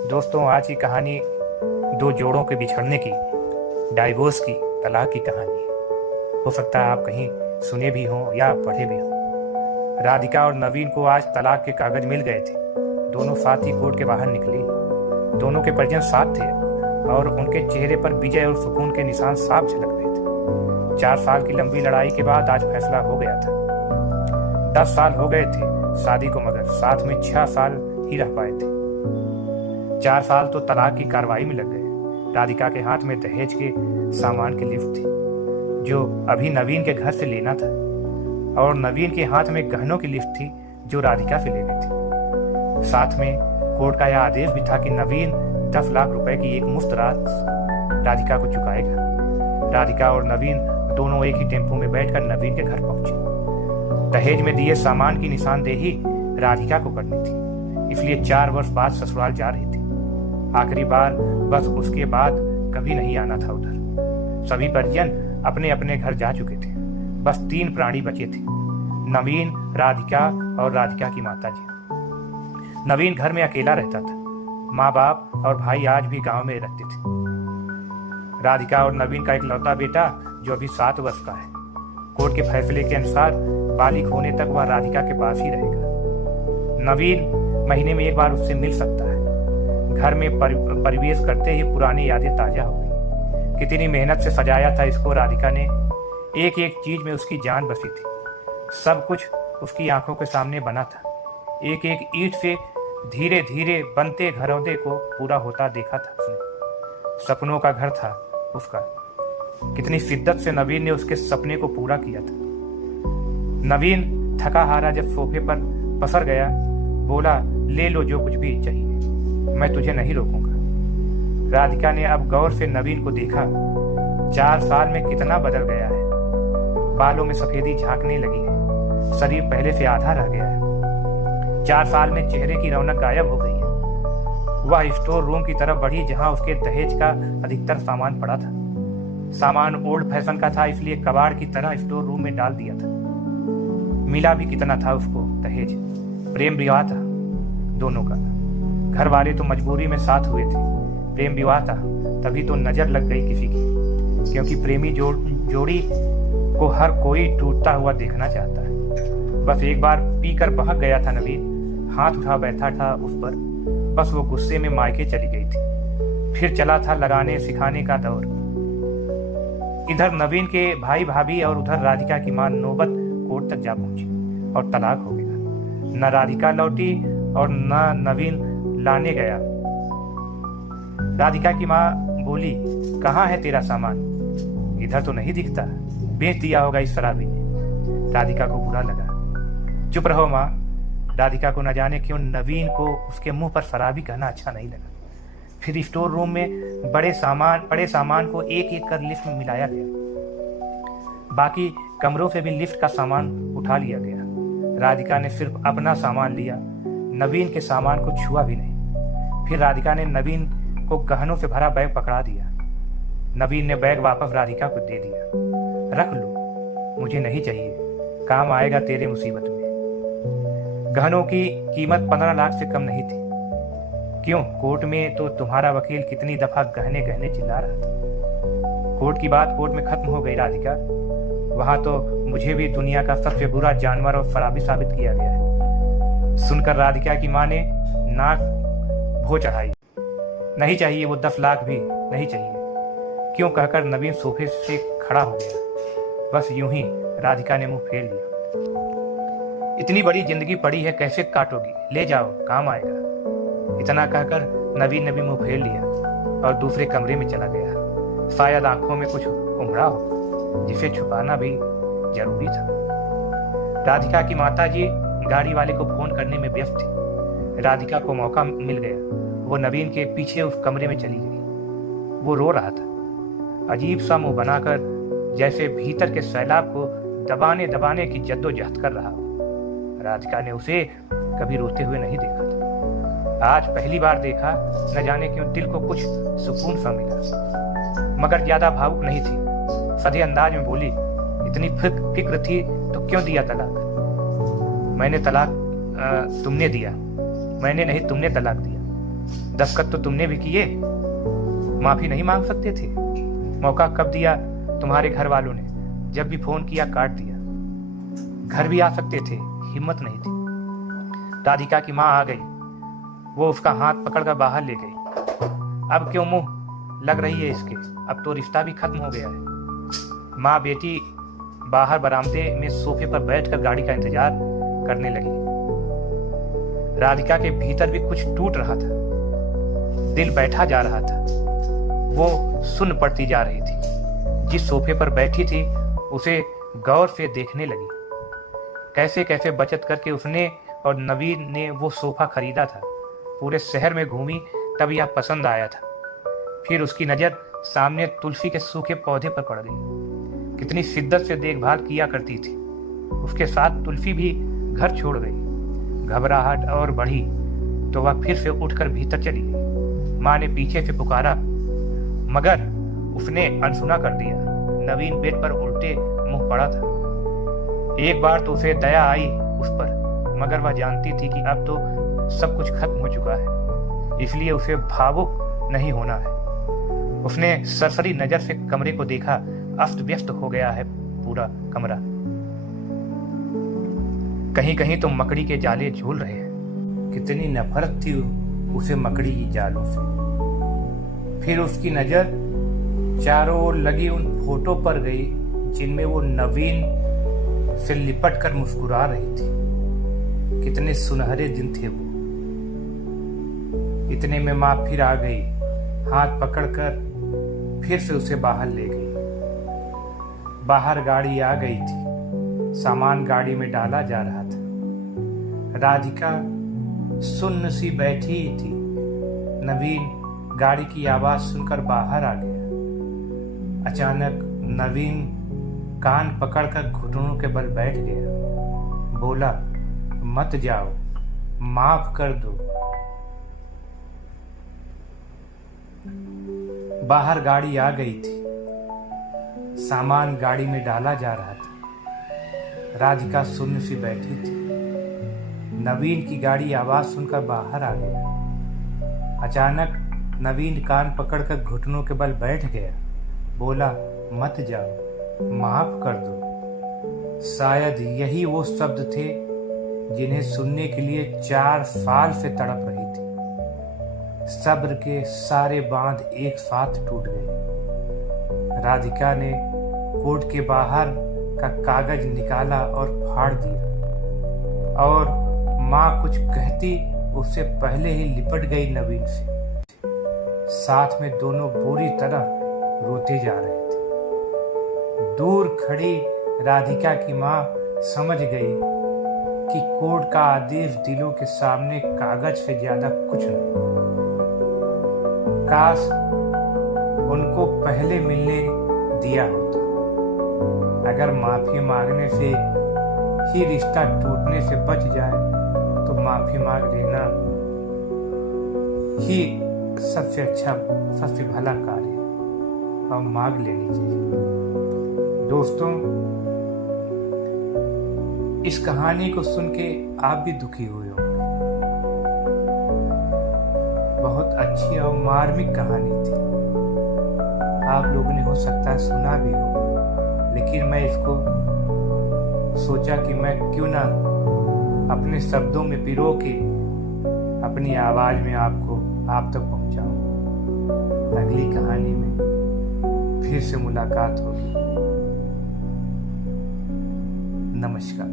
दोस्तों, आज की कहानी दो जोड़ों के बिछड़ने की, डाइवोर्स की, तलाक की कहानी। हो सकता है आप कहीं सुने भी हों या पढ़े भी हों। राधिका और नवीन को आज तलाक के कागज मिल गए थे। दोनों साथ ही कोर्ट के बाहर निकले। दोनों के परिजन साथ थे और उनके चेहरे पर विजय और सुकून के निशान साफ झलक रहे थे। 4 साल की लंबी लड़ाई के बाद आज फैसला हो गया था। 10 साल हो गए थे शादी को, मगर साथ में 6 साल ही रह पाए थे। 4 साल तो तलाक की कार्रवाई में लग गए। राधिका के हाथ में दहेज के सामान की लिफ्ट थी जो अभी नवीन के घर से लेना था, और नवीन के हाथ में गहनों की लिफ्ट थी जो राधिका से लेनी थी। साथ में कोर्ट का यह आदेश भी था कि नवीन 10 लाख रुपए की एक मुफ्त रात राधिका को चुकाएगा। राधिका और नवीन दोनों एक ही टेम्पो में बैठकर नवीन के घर पहुंचे। दहेज में दिए सामान की निशानदेही राधिका को करनी थी, इसलिए 4 वर्ष बाद ससुराल जा रही थी। आखिरी बार बस उसके बाद कभी नहीं आना था उधर। सभी परिजन अपने अपने घर जा चुके थे। बस 3 प्राणी बचे थे, नवीन, राधिका और राधिका की माता जी। नवीन घर में अकेला रहता था। माँ बाप और भाई आज भी गांव में रहते थे। राधिका और नवीन का इकलौता बेटा जो अभी 7 वर्ष का है। कोर्ट के फैसले के अनुसार बालिग होने तक वह राधिका के पास ही रहेगा। नवीन महीने में एक बार उससे मिल सकता है। घर में परिवेश करते ही पुरानी यादें ताजा हो गई। कितनी मेहनत से सजाया था इसको राधिका ने। एक एक चीज में उसकी जान बसी थी। सब कुछ उसकी आंखों के सामने बना था। एक एक ईंट से धीरे धीरे बनते घरौंदे को पूरा होता देखा था उसने। सपनों का घर था उसका। कितनी शिद्दत से नवीन ने उसके सपने को पूरा किया था। नवीन थका हारा जब सोफे पर पसर गया, बोला, ले लो जो कुछ भी चाहिए, मैं तुझे नहीं रोकूंगा। राधिका ने अब गौर से नवीन को देखा। 4 साल में कितना बदल गया है। बालों में सफेदी झांकने लगी है। शरीर पहले से आधा रह गया है। 4 साल में चेहरे की रौनक गायब हो गई है। वह स्टोर रूम की तरफ बढ़ी जहां उसके दहेज का अधिकतर सामान पड़ा था। सामान ओल्ड फैशन का था, इसलिए कबाड़ की तरह स्टोर रूम में डाल दिया था। मिला भी कितना था उसको दहेज। प्रेम विवाह था दोनों का। घर वाले तो मजबूरी में साथ हुए थे। प्रेम विवाह था, तभी तो नजर लग गई किसी की, क्योंकि प्रेमी जोड़ी को हर कोई टूटता हुआ देखना चाहता है। बस एक बार पीकर बहक गया था नवीन। हाथ उठा बैठा था उस पर। बस वो गुस्से में मायके चली गई थी। फिर चला था लगाने सिखाने का दौर। इधर नवीन के भाई भाभी और उधर राधिका की मां नौबत कोर्ट तक जा पहुंची और तलाक हो गया। न राधिका लौटी और न नवीन लाने गया। राधिका की माँ बोली, कहाँ है तेरा सामान? इधर तो नहीं दिखता, बेच दिया होगा इस शराबी ने। राधिका को बुरा लगा। चुप रहो माँ। राधिका को न जाने क्यों नवीन को उसके मुंह पर शराबी कहना अच्छा नहीं लगा। फिर स्टोर रूम में बड़े सामान को एक एक कर लिफ्ट में मिलाया गया। बाकी कमरों से भी लिफ्ट का सामान उठा लिया गया। राधिका ने सिर्फ अपना सामान लिया, नवीन के सामान को छुआ भी नहीं। फिर राधिका ने नवीन को गहनों से भरा बैग पकड़ा दिया। नवीन ने बैग वापस राधिका को दे दिया। रख लो, मुझे नहीं चाहिए, काम आएगा तेरे मुसीबत में। गहनों की कीमत 15 लाख से कम नहीं थी। क्यों? कोर्ट में तो तुम्हारा वकील कितनी दफा गहने गहने चिल्ला रहा था। कोर्ट की बात कोर्ट में खत्म हो गई राधिका। वहां तो मुझे भी दुनिया का सबसे बुरा जानवर और शराबी साबित किया गया है। सुनकर राधिका की मां ने नाक भो चढ़ाई। नहीं चाहिए, वो 10 लाख भी नहीं चाहिए, क्यों कहकर नवीन सोफे से खड़ा हो गया। बस यूं ही राधिका ने मुंह फेर लिया। इतनी बड़ी जिंदगी पड़ी है, कैसे काटोगी? ले जाओ, काम आएगा। इतना कहकर नवीन ने भी मुंह फेर लिया और दूसरे कमरे में चला गया। शायद आंखों में कुछ उमड़ा हो जिसे छुपाना भी जरूरी था। राधिका की माताजी गाड़ी वाले को फोन करने में व्यस्त थी। राधिका को मौका मिल गया। वो नवीन के पीछे उस कमरे में चली गई। वो रो रहा था, अजीब सा मुंह बनाकर, जैसे भीतर के सैलाब को दबाने दबाने की जद्दोजहद कर रहा हो। राधिका ने उसे कभी रोते हुए नहीं देखा था। आज पहली बार देखा। न जाने क्यों दिल को कुछ सुकून सा मिला। मगर ज्यादा भावुक नहीं थी। सधे अंदाज में बोली, इतनी फिक्र थी तो क्यों दिया तलाक? मैंने तलाक तुमने दिया, मैंने नहीं, तुमने तलाक दिया। दस्तखत तो तुमने भी किए, माफी नहीं मांग सकते थे? मौका कब दिया तुम्हारे घर वालों ने? जब भी फोन किया काट दिया। घर भी आ सकते थे, हिम्मत नहीं थी। राधिका की माँ आ गई, वो उसका हाथ पकड़कर बाहर ले गई। अब क्यों मुंह लग रही है इसके? अब तो रिश्ता भी खत्म हो गया है। माँ बेटी बाहर बरामदे में सोफे पर बैठकर गाड़ी का इंतजार करने लगी। राधिका के भीतर भी कुछ टूट रहा था, दिल बैठा जा रहा था। वो सुन्न पड़ती जा रही थी। जिस सोफे पर बैठी थी उसे गौर से देखने लगी। कैसे कैसे बचत करके उसने और नवीन ने वो सोफा खरीदा था। पूरे शहर में घूमी तब यह पसंद आया था। फिर उसकी नजर सामने तुलसी के सूखे पौधे पर पड़ गई। कितनी शिद्दत से देखभाल किया करती थी। उसके साथ तुलसी भी घर छोड़ गई। घबराहट और बढ़ी तो वह फिर से उठकर भीतर चली गई। माँ ने पीछे से पुकारा, मगर उसने अनसुना कर दिया। नवीन बेड पर उल्टे मुंह पड़ा था। एक बार तो उसे दया आई उस पर, मगर वह जानती थी कि अब तो सब कुछ खत्म हो चुका है, इसलिए उसे भावुक नहीं होना है। उसने सरसरी नजर से कमरे को देखा। अस्त व्यस्त हो गया है पूरा कमरा। कहीं कहीं तो मकड़ी के जाले झूल रहे हैं। कितनी नफरत थी उसे मकड़ी की जालों से। फिर उसकी नजर चारों ओर लगी उन फोटो पर गई जिनमें वो नवीन से लिपट कर मुस्कुरा रही थी। कितने सुनहरे दिन थे वो। इतने में माँ फिर आ गई, हाथ पकड़कर फिर से उसे बाहर ले गई। बाहर गाड़ी आ गई थी, सामान गाड़ी में डाला जा रहा था। राधिका सुन्न सी बैठी थी। नवीन गाड़ी की आवाज सुनकर बाहर आ गया। अचानक नवीन कान पकड़कर घुटनों के बल बैठ गया। बोला, मत जाओ, माफ कर दो। बाहर गाड़ी आ गई थी, सामान गाड़ी में डाला जा रहा था। राधिका सुन्न सी बैठी थी। नवीन की गाड़ी आवाज सुनकर बाहर आ गया। अचानक नवीन कान पकड़कर घुटनों के बल बैठ गया। बोला, मत जाओ, माफ कर दो। शायद यही वो शब्द थे जिन्हें सुनने के लिए 4 साल से तड़प रही थी। सब्र के सारे बांध एक साथ टूट गए। राधिका ने कोर्ट के बाहर का कागज निकाला और फाड़ दिया, और माँ कुछ कहती उससे पहले ही लिपट गई नवीन से। साथ में दोनों बुरी तरह रोते जा रहे थे। दूर खड़ी राधिका की माँ समझ गई कि कोर्ट का आदेश दिलों के सामने कागज से ज्यादा कुछ नहीं। काश उनको पहले मिलने दिया होता। अगर माफी मांगने से ही रिश्ता टूटने से बच जाए तो माफी मांग लेना ही सबसे अच्छा, सबसे भला कार्य और मांग लेनी चाहिए। दोस्तों, इस कहानी को सुन के आप भी दुखी हुए होंगे। बहुत अच्छी और मार्मिक कहानी थी। आप लोगों ने हो सकता है सुना भी हो, लेकिन मैं इसको सोचा कि मैं क्यों ना अपने शब्दों में पिरो के अपनी आवाज में आप तक पहुंचाऊं। अगली कहानी में फिर से मुलाकात होगी। नमस्कार।